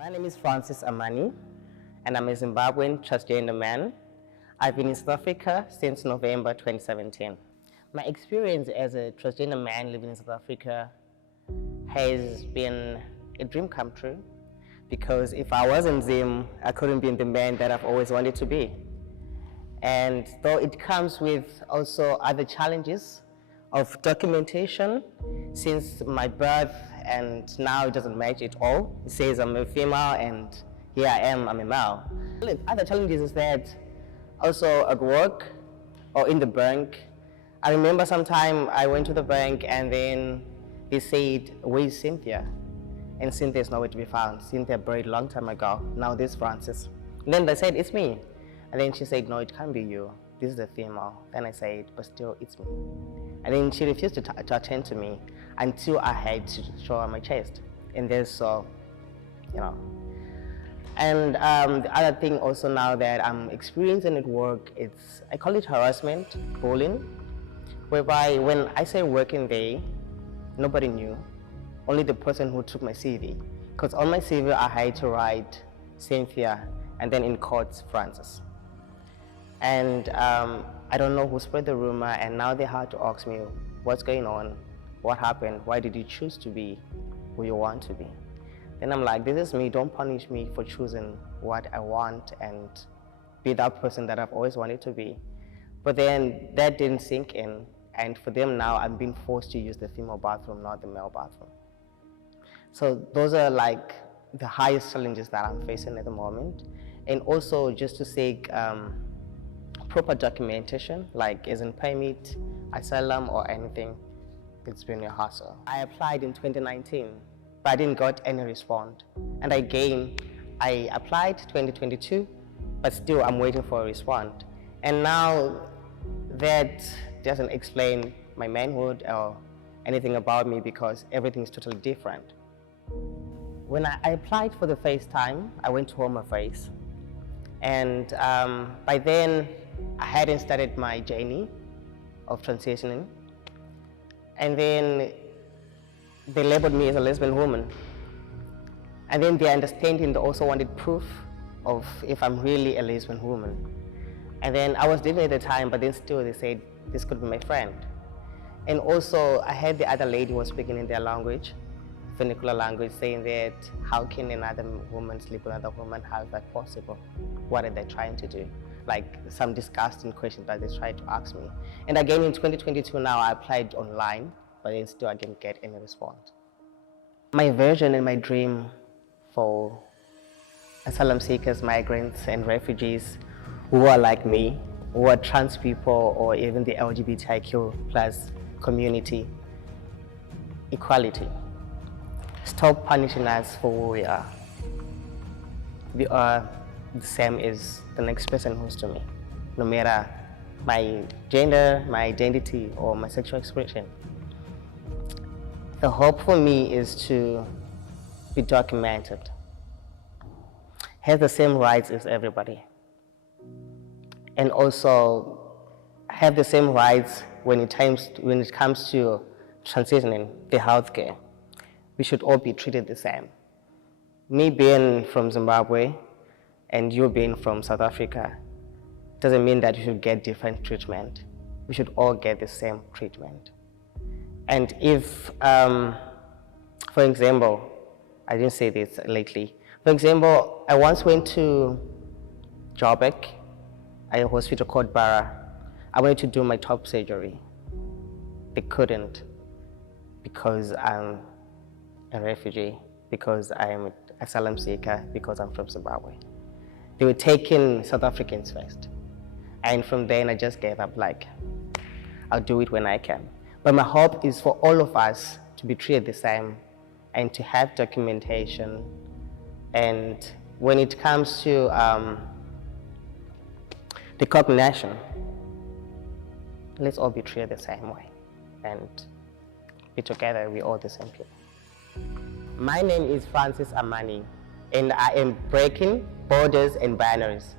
My name is Amani, and I'm a Zimbabwean transgender man. I've been in South Africa since November 2017. My experience as a transgender man living in South Africa has been a dream come true, because if I wasn't Zim, I couldn't be the man that I've always wanted to be. And though it comes with also other challenges of documentation, since my birth and now it doesn't match at all. It says I'm a female and here I am, I'm a male. Other challenges is that also at work or in the bank, I remember sometime I went to the bank and then they said, where's Cynthia? And Cynthia is nowhere to be found. Cynthia buried a long time ago. Now this Francis. And then they said, it's me. And then she said, no, it can't be you. This is a female. Then I said, but still, it's me. And then she refused to attend to me until I had to show her my chest. And then so, you know. And the other thing also now that I'm experiencing at work, I call it harassment, bullying, whereby when I say working there, nobody knew, only the person who took my CV. Because on my CV, I had to write Cynthia, and then in quotes, Francis. And I don't know who spread the rumor, and now they had to ask me, what's going on? What happened? Why did you choose to be who you want to be? Then I'm like, this is me, don't punish me for choosing what I want and be that person that I've always wanted to be. But then that didn't sink in, and for them now, I'm being forced to use the female bathroom, not the male bathroom. So those are like the highest challenges that I'm facing at the moment. And also just to seek proper documentation, like as in permit, asylum or anything, it's been a hassle. I applied in 2019, but I didn't got any response. And again, I applied 2022, but still I'm waiting for a response. And now that doesn't explain my manhood or anything about me, because everything is totally different. When I applied for the first time, I went to Home Affairs. And by then, I hadn't started my journey of transitioning. And then they labeled me as a lesbian woman. And then their understanding, they also wanted proof of if I'm really a lesbian woman. And then I was dating at the time, but then still they said, this could be my friend. And also I had the other lady who was speaking in their language, vernacular language, saying that how can another woman sleep with another woman? How is that possible? What are they trying to do? Like some disgusting questions that they tried to ask me. And again in 2022 now, I applied online, but then still I didn't get any response. My vision and my dream for asylum seekers, migrants and refugees who are like me, who are trans people or even the LGBTIQ plus community, equality. Stop punishing us for who we are. We are the same as the next person who's to me, no matter my gender, my identity, or my sexual expression. The hope for me is to be documented, have the same rights as everybody, and also have the same rights when it comes to transitioning the healthcare. We should all be treated the same. Me being from Zimbabwe and you being from South Africa doesn't mean that you should get different treatment. We should all get the same treatment. And if, for example, I didn't say this lately. For example, I once went to Joburg, a hospital called Bara. I wanted to do my top surgery. They couldn't, because I'm a refugee, because I am an asylum seeker, because I'm from Zimbabwe. They were taking South Africans first. And from then I just gave up, like, I'll do it when I can. But my hope is for all of us to be treated the same and to have documentation. And when it comes to recognition, let's all be treated the same way and be together, we're all the same people. My name is Amani, and I am breaking borders and binaries.